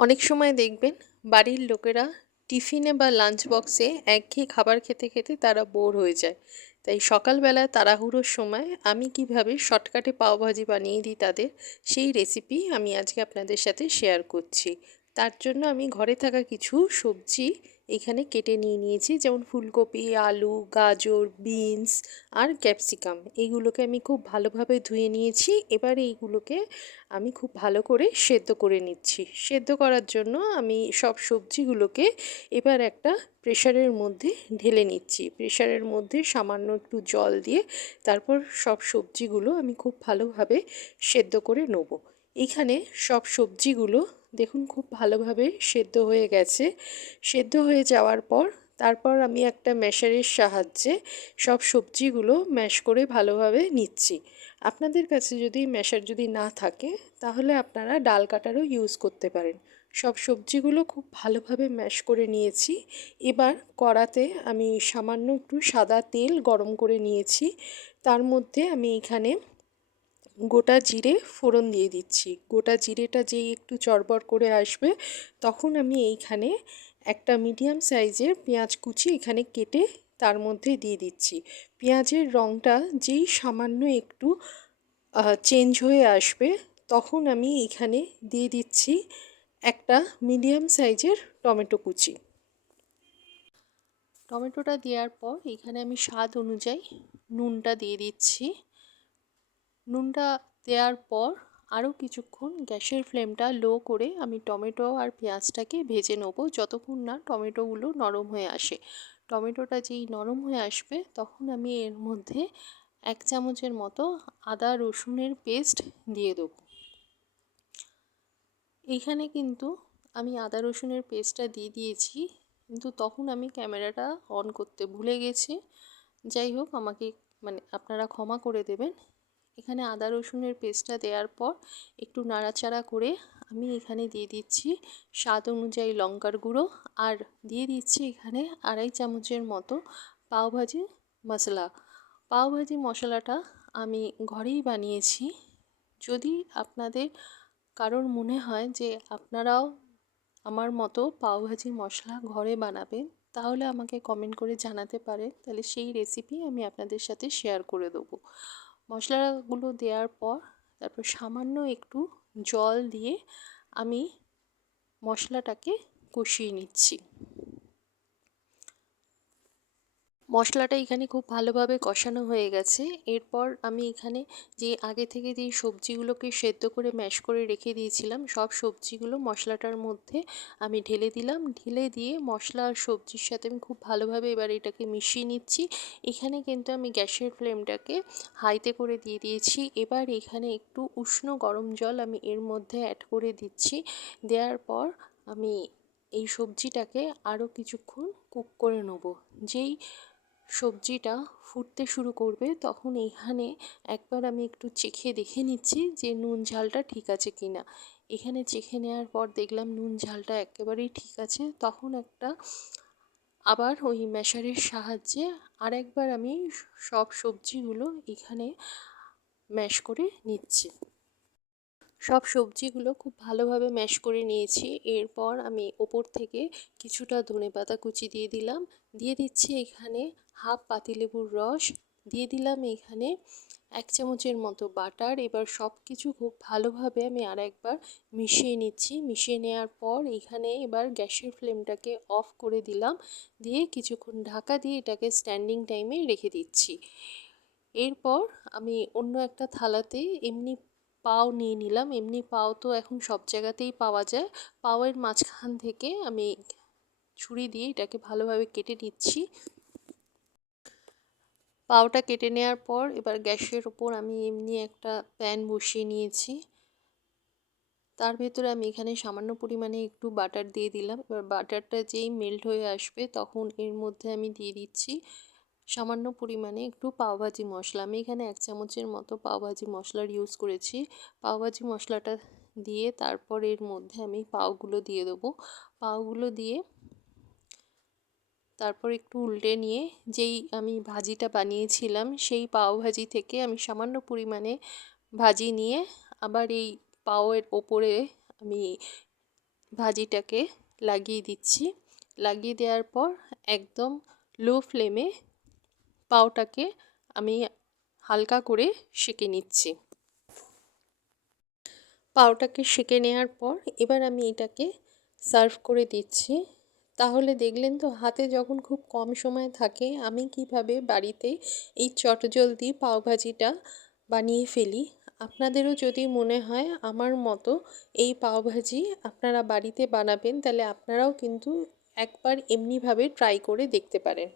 অনেক সময় দেখবেন বাড়ির লোকেরা টিফিনে বা লাঞ্চ বক্সে একঘেয়ে খাবার খেতে খেতে তারা বোর হয়ে যায়। তাই সকালবেলা তাড়াহুড়োর সময় আমি কীভাবে শর্টকাটে পাওভাজি বানিয়ে দিই তাদের, সেই রেসিপি আমি আজকে আপনাদের সাথে শেয়ার করছি। তার জন্য আমি ঘরে থাকা কিছু সবজি এখানে কেটে নিয়ে নিয়েছি। যেমন ফুলকপি, আলু, গাজর, বিনস আর ক্যাপসিকাম। এইগুলোকে আমি খুব ভালোভাবে ধুয়ে নিয়েছি। এবার এইগুলোকে আমি খুব ভালো করে সেদ্ধ করে নিচ্ছি। সেদ্ধ করার জন্য আমি সব সবজিগুলোকে এবার একটা প্রেশারের মধ্যে ঢেলে নিচ্ছি। প্রেশারের মধ্যে সামান্য একটু জল দিয়ে তারপর সব সবজিগুলো আমি খুব ভালোভাবে সেদ্ধ করে নেব। এখানে সব সবজিগুলো দেখুন খুব ভালোভাবে সেদ্ধ হয়ে গেছে। সেদ্ধ হয়ে যাওয়ার পর তারপর আমি একটা ম্যাশারের সাহায্যে সব সবজিগুলো ম্যাশ করে ভালোভাবে নিচ্ছি। আপনাদের কাছে যদি ম্যাশার যদি না থাকে, তাহলে আপনারা ডাল কাটারও ইউজ করতে পারেন। সব সবজিগুলো খুব ভালোভাবে ম্যাশ করে নিয়েছি। এবার কড়াতে আমি সামান্য একটু সাদা তেল গরম করে নিয়েছি। তার মধ্যে আমি এখানে গোটা জিরে ফোড়ন দিয়ে দিচ্ছি। গোটা জিরেটা যেই একটু চড়বড় করে আসবে, তখন আমি এইখানে একটা মিডিয়াম সাইজের পেঁয়াজ কুচি এখানে কেটে তার মধ্যে দিয়ে দিচ্ছি। পেঁয়াজের রঙটা যেই সামান্য একটু চেঞ্জ হয়ে আসবে, তখন আমি এখানে দিয়ে দিচ্ছি একটা মিডিয়াম সাইজের টমেটো কুচি। টমেটোটা দেওয়ার পর এখানে আমি স্বাদ অনুযায়ী নুনটা দিয়ে দিচ্ছি। নুনটা দেওয়ার পর আরও কিছুক্ষণ গ্যাসের ফ্লেমটা লো করে আমি টমেটো আর পেঁয়াজটাকে ভেজে নেব। যতক্ষণ না টমেটোগুলো নরম হয়ে আসে। টমেটোটা যেই নরম হয়ে আসবে, তখন আমি এর মধ্যে এক চামচের মতো আদা রসুনের পেস্ট দিয়ে দেবো। এইখানে কিন্তু আমি আদা রসুনের পেস্টটা দিয়ে দিয়েছি। কিন্তু তখন আমি ক্যামেরাটা অন করতে ভুলে গেছি। যাই হোক, আমাকে মানে আপনারা ক্ষমা করে দেবেন। এখানে আদা রসুনের পেস্টটা দেওয়ার পর একটু নাড়াচাড়া করে আমি এখানে দিয়ে দিচ্ছি স্বাদ অনুযায়ী লঙ্কার গুঁড়ো আর দিয়ে দিচ্ছি এখানে আড়াই চামচের মতো পাওভাজি মশলা। পাওভাজি মশলাটা আমি ঘরেই বানিয়েছি। যদি আপনাদের কারোর মনে হয় যে আপনারাও আমার মতো পাওভাজি মশলা ঘরে বানাবেন, তাহলে আমাকে কমেন্ট করে জানাতে পারেন, তাহলে সেই রেসিপি আমি আপনাদের সাথে শেয়ার করে দেবো। মশলাগুলো দেওয়ার পর তারপর সামান্য একটু জল দিয়ে আমি মশলাটাকে কষিয়ে নিচ্ছি। মশলাটা এখানে খুব ভালোভাবে কষানো হয়ে গেছে। এরপর আমি এখানে যে আগে থেকে যে সবজিগুলোকে সেদ্ধ করে ম্যাশ করে রেখে দিয়েছিলাম, সব সবজিগুলো মশলাটার মধ্যে আমি ঢেলে দিলাম। ঢেলে দিয়ে মশলা আর সবজির সাথে আমি খুব ভালোভাবে এবার এটাকে মিশিয়ে নিচ্ছি। এখানে কিন্তু আমি গ্যাসের ফ্লেমটাকে হাইতে করে দিয়ে দিয়েছি। এবার এখানে একটু উষ্ণ গরম জল আমি এর মধ্যে অ্যাড করে দিচ্ছি। দেওয়ার পর আমি এই সবজিটাকে আরও কিছুক্ষণ কুক করে নেব। যেই সবজিটা ফুটতে শুরু করবে, তখন এইখানে একবার আমি একটু চেখে দেখে নিচ্ছি যে নুন ঝালটা ঠিক আছে কি না এখানে চেখে নেওয়ার পর দেখলাম নুন ঝালটা একেবারেই ঠিক আছে। তখন একটা আবার ওই ম্যাশারের সাহায্যে আরেকবার আমি সব সবজিগুলো এখানে ম্যাশ করে নিচ্ছি। সব সবজিগুলো খুব ভালোভাবে ম্যাশ করে নিয়েছি। এরপর আমি ওপর থেকে কিছুটা ধনে পাতা কুচি দিয়ে দিলাম। দিয়ে দিচ্ছি এখানে হাফ পাতিলেবুর রস দিয়ে দিলাম এখানে এক চামচের মতো বাটার। এবার সব কিছু খুব ভালোভাবে আমি আর একবার মিশিয়ে নিচ্ছি। মিশিয়ে নেওয়ার পর এখানে এবার গ্যাসের ফ্লেমটাকে অফ করে দিলাম। দিয়ে কিছুক্ষণ ঢাকা দিয়ে এটাকে স্ট্যান্ডিং টাইমে রেখে দিচ্ছি। এরপর আমি অন্য একটা থালাতে এমনি পাও নিয়ে নিলাম। এমনি পাও তো এখন সব জায়গাতেই পাওয়া যায়। পাওয়ের মাঝখান থেকে আমি ছুরি দিয়ে এটাকে ভালোভাবে কেটে নিচ্ছি। পাওটা কেটে নেওয়ার পর এবার গ্যাসের ওপর আমি এমনি একটা প্যান বসিয়ে নিয়েছি। তার ভেতরে আমি এখানে সামান্য পরিমাণে একটু বাটার দিয়ে দিলাম। এবার বাটারটা যেই মেল্ট হয়ে আসবে তখন এর মধ্যে আমি দিয়ে দিচ্ছি সামান্য পরিমাণে একটু পাওভাজি মশলা। আমি এখানে এক চামচের মতো পাওভাজি মশলার ইউজ করেছি। পাওভাজি মশলাটা দিয়ে তারপর এর মধ্যে আমি পাওগুলো দিয়ে দেবো। পাওগুলো দিয়ে তারপর একটু উল্টে নিয়ে যেই আমি ভাজিটা বানিয়েছিলাম, সেই পাও ভাজি থেকে আমি সামান্য পরিমাণে ভাজি নিয়ে আবার এই পাওয়ের ওপরে আমি ভাজিটাকে লাগিয়ে দিচ্ছি। লাগিয়ে দেওয়ার পর একদম লো ফ্লেমে পাওটাকে আমি হালকা করে সেঁকে নিচ্ছি। পাওটাকে সেঁকে নেওয়ার পর এবার আমি এটাকে সার্ভ করে দিচ্ছি। তাহলে দেখলেন তো, হাতে যখন খুব কম সময় থাকে, আমি কীভাবে বাড়িতে এই চটজলদি পাওভাজিটা বানিয়ে ফেলি? আপনাদেরও যদি মনে হয় আমার মতো এই পাওভাজি আপনারা বাড়িতে বানাবেন, তাহলে আপনারাও কিন্তু একবার এমনিভাবে ট্রাই করে দেখতে পারেন।